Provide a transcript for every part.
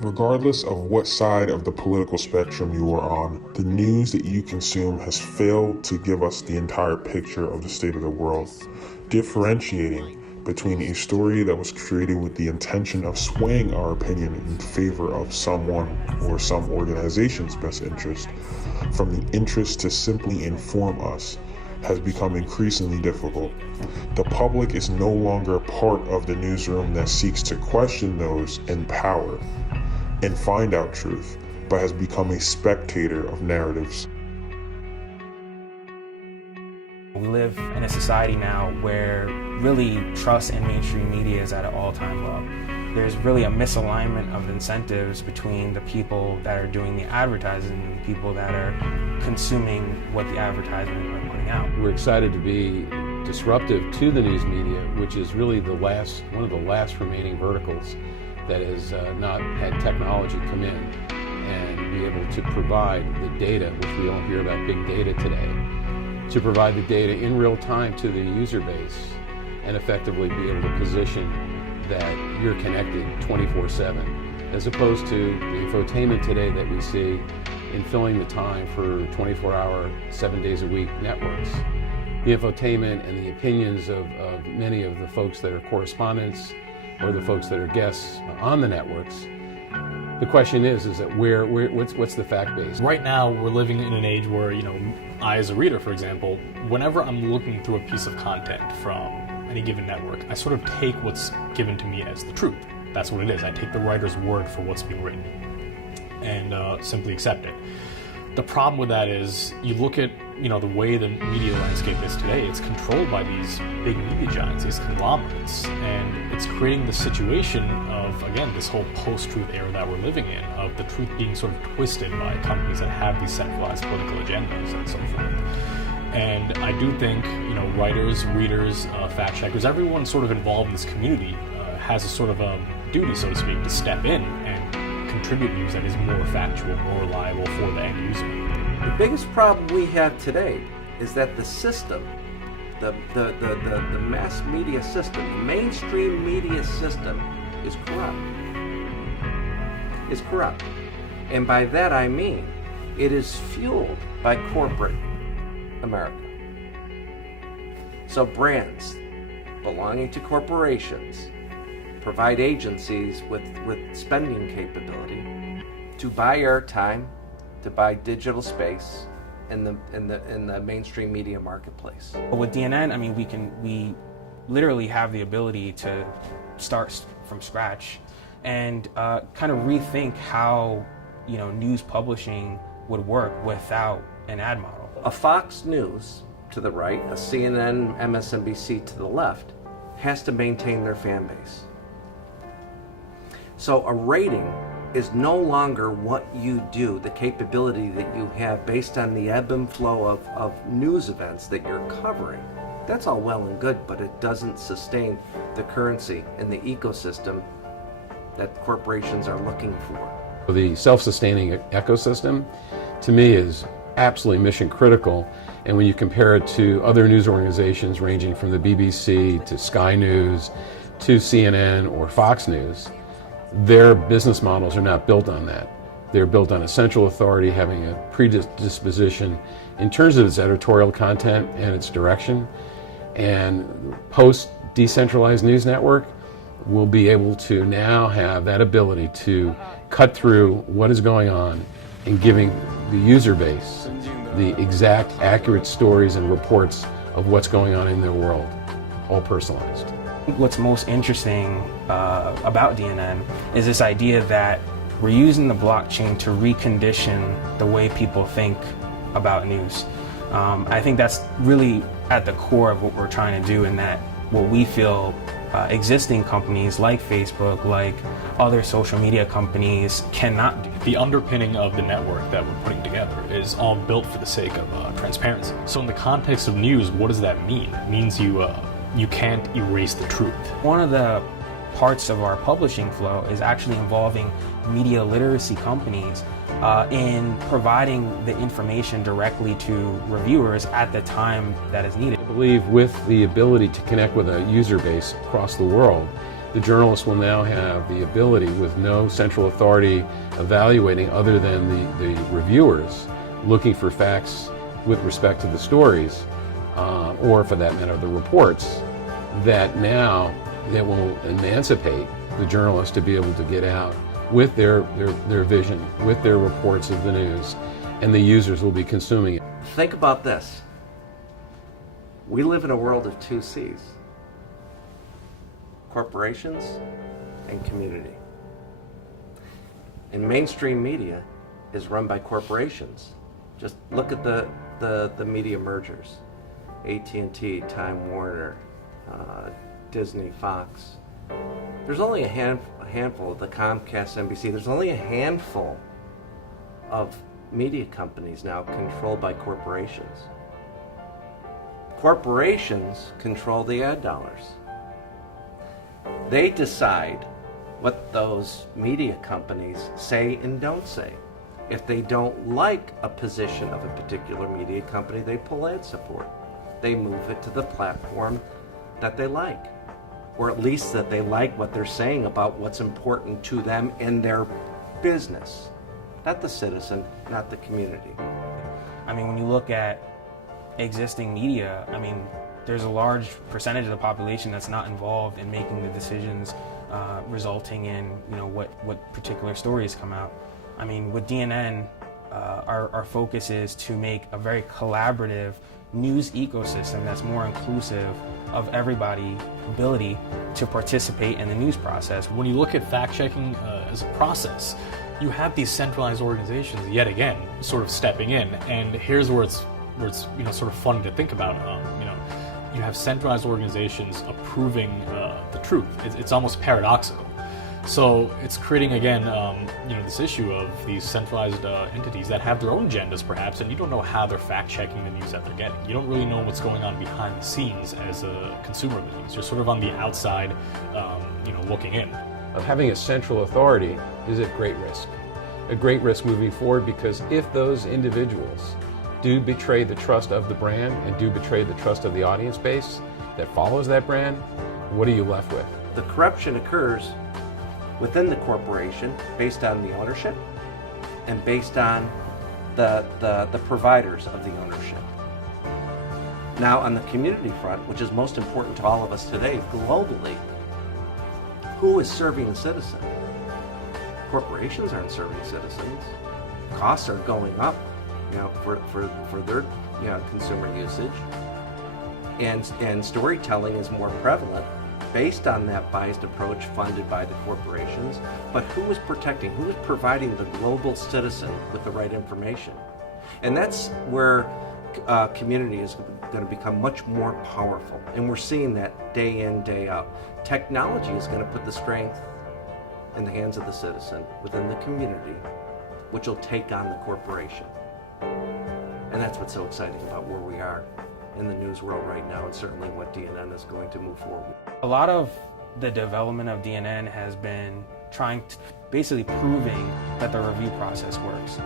Regardless of what side of the political spectrum you are on, the news that you consume has failed to give us the entire picture of the state of the world, differentiating between a story that was created with the intention of swaying our opinion in favor of someone or some organization's best interest, from the interest to simply inform us, has become increasingly difficult. The public is no longer part of the newsroom that seeks to question those in power and find out truth, but has become a spectator of narratives. We live in a society now where really trust in mainstream media is at an all-time low. There's really a misalignment of incentives between the people that are doing the advertising and the people that are consuming what the advertisements are putting out. We're excited to be disruptive to the news media, which is really one of the last remaining verticals that has not had technology come in and be able to provide the data, which we all hear about big data today, to provide the data in real time to the user base and effectively be able to position that you're connected 24/7, as opposed to the infotainment today that we see in filling the time for 24-hour, 7 days a week networks. The infotainment and the opinions of many of the folks that are correspondents or the folks that are guests on the networks. The question is that what's the fact base? Right now, we're living in an age where, I as a reader, for example, whenever I'm looking through a piece of content from any given network, I sort of take what's given to me as the truth. That's what it is. I take the writer's word for what's being written and simply accept it. The problem with that is you look at the way the media landscape is today. It's controlled by these big media giants, these conglomerates, and it's creating the situation of, again, this whole post-truth era that we're living in, of the truth being sort of twisted by companies that have these centralized political agendas and so forth. And I do think writers, readers, fact checkers, everyone sort of involved in this community has a sort of a duty, so to speak, to step in and contribute news that is more factual, more reliable for the end user. The biggest problem we have today is that the system, the mass media system, the mainstream media system is corrupt. Is corrupt. And by that I mean it is fueled by corporate America. So brands belonging to corporations provide agencies with spending capability to buy airtime, to buy digital space in the mainstream media marketplace. With DNN, we literally have the ability to start from scratch and kind of rethink how news publishing would work without an ad model. A Fox News to the right, a CNN, MSNBC to the left, has to maintain their fan base. So a rating is no longer what you do, the capability that you have based on the ebb and flow of news events that you're covering. That's all well and good, but it doesn't sustain the currency and the ecosystem that corporations are looking for. The self-sustaining ecosystem, to me, is absolutely mission critical. And when you compare it to other news organizations ranging from the BBC to Sky News to CNN or Fox News, their business models are not built on that. They're built on a central authority having a predisposition in terms of its editorial content and its direction. And post-Decentralized News Network will be able to now have that ability to cut through what is going on and giving the user base the exact accurate stories and reports of what's going on in their world, all personalized. What's most interesting about DNN is this idea that we're using the blockchain to recondition the way people think about news. I think that's really at the core of what we're trying to do, and that what we feel existing companies like Facebook, like other social media companies cannot do. The underpinning of the network that we're putting together is all built for the sake of transparency. So in the context of news, what does that mean? It means you can't erase the truth. One of the parts of our publishing flow is actually involving media literacy companies in providing the information directly to reviewers at the time that is needed. I believe with the ability to connect with a user base across the world, The journalists will now have the ability, with no central authority evaluating other than the reviewers, looking for facts with respect to the stories, or for that matter, the reports, that now they will emancipate the journalists to be able to get out with their vision, with their reports of the news, and the users will be consuming it. Think about this. We live in a world of two C's: corporations and community. And mainstream media is run by corporations. Just look at the media mergers. AT&T, Time Warner, Disney, Fox. There's only a handful of the Comcast, NBC. There's only a handful of media companies now controlled by corporations. Corporations control the ad dollars. They decide what those media companies say and don't say. If they don't like a position of a particular media company, they pull ad support. They move it to the platform that they like, or at least that they like what they're saying about what's important to them in their business. Not the citizen, not the community. I mean, when you look at existing media, I mean, there's a large percentage of the population that's not involved in making the decisions resulting in, what particular stories come out. I mean, with DNN, our focus is to make a very collaborative news ecosystem that's more inclusive of everybody's ability to participate in the news process. When you look at fact-checking as a process, you have these centralized organizations yet again sort of stepping in, and here's where it's sort of funny to think about. You have centralized organizations approving the truth. It's almost paradoxical. So it's creating again, this issue of these centralized entities that have their own agendas, perhaps, and you don't know how they're fact-checking the news that they're getting. You don't really know what's going on behind the scenes as a consumer of the news. You're sort of on the outside, looking in. Of having a central authority is at great risk. A great risk moving forward, because if those individuals do betray the trust of the brand and do betray the trust of the audience base that follows that brand, what are you left with? The corruption occurs within the corporation based on the ownership and based on the providers of the ownership. Now, on the community front, which is most important to all of us today globally, who is serving the citizen? Corporations aren't serving citizens. Costs are going up, for their consumer usage, and storytelling is more prevalent based on that biased approach funded by the corporations. But who is protecting, who is providing the global citizen with the right information? And that's where community is going to become much more powerful, and we're seeing that day in, day out. Technology is going to put the strength in the hands of the citizen within the community, which will take on the corporation. And that's what's so exciting about where we are in the news world right now, and certainly what DNN is going to move forward. A lot of the development of DNN has been basically proving that the review process works.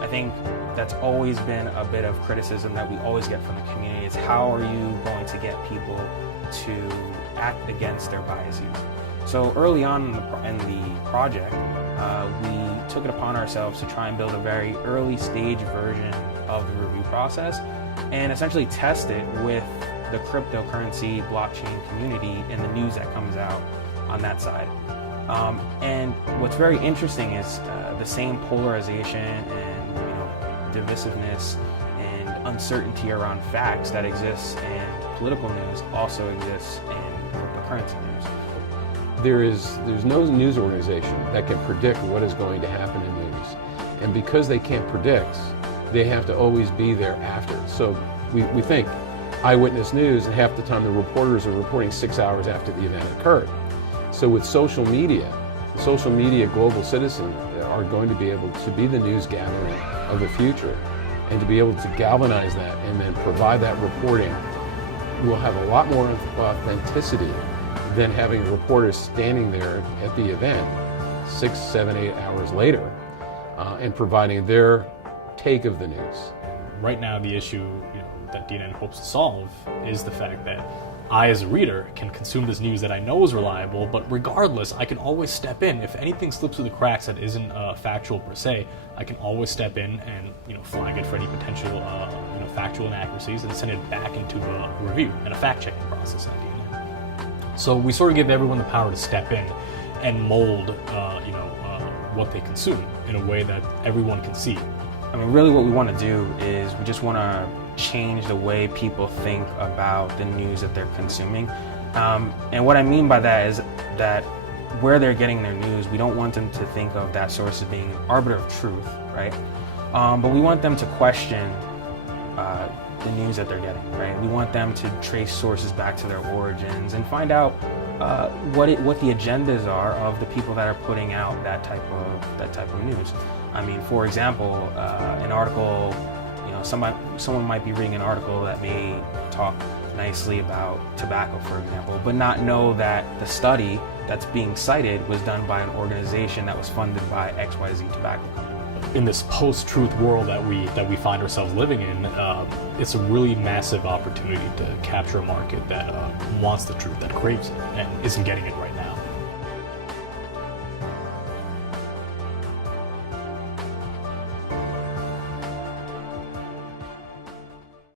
I think that's always been a bit of criticism that we always get from the community. Is how are you going to get people to act against their biases? So early on in the project, we took it upon ourselves to try and build a very early stage version of the review process and essentially test it with the cryptocurrency blockchain community and the news that comes out on that side. And what's very interesting is the same polarization and divisiveness and uncertainty around facts that exists in political news also exists in cryptocurrency news. There's no news organization that can predict what is going to happen in news. And because they can't predict, they have to always be there after. So we think eyewitness news, and half the time the reporters are reporting 6 hours after the event occurred. So with social media, the social media global citizen are going to be able to be the news gathering of the future, and to be able to galvanize that and then provide that reporting will have a lot more authenticity than having reporters standing there at the event 6, 7, 8 hours later and providing their take of the news. Right now, the issue that DNN hopes to solve is the fact that I, as a reader, can consume this news that I know is reliable, but regardless, I can always step in. If anything slips through the cracks that isn't factual per se, I can always step in and flag it for any potential factual inaccuracies and send it back into a review and a fact-checking process on DNN. So we sort of give everyone the power to step in and mold, what they consume in a way that everyone can see. I mean, really what we want to do is we just want to change the way people think about the news that they're consuming. And what I mean by that is that where they're getting their news, we don't want them to think of that source as being an arbiter of truth, right? But we want them to question the news that they're getting, right? We want them to trace sources back to their origins and find out what the agendas are of the people that are putting out that type of news. I mean, for example, an article, someone might be reading an article that may talk nicely about tobacco, for example, but not know that the study that's being cited was done by an organization that was funded by XYZ tobacco company. In this post-truth world that we find ourselves living in, it's a really massive opportunity to capture a market that wants the truth, that craves it, and isn't getting it right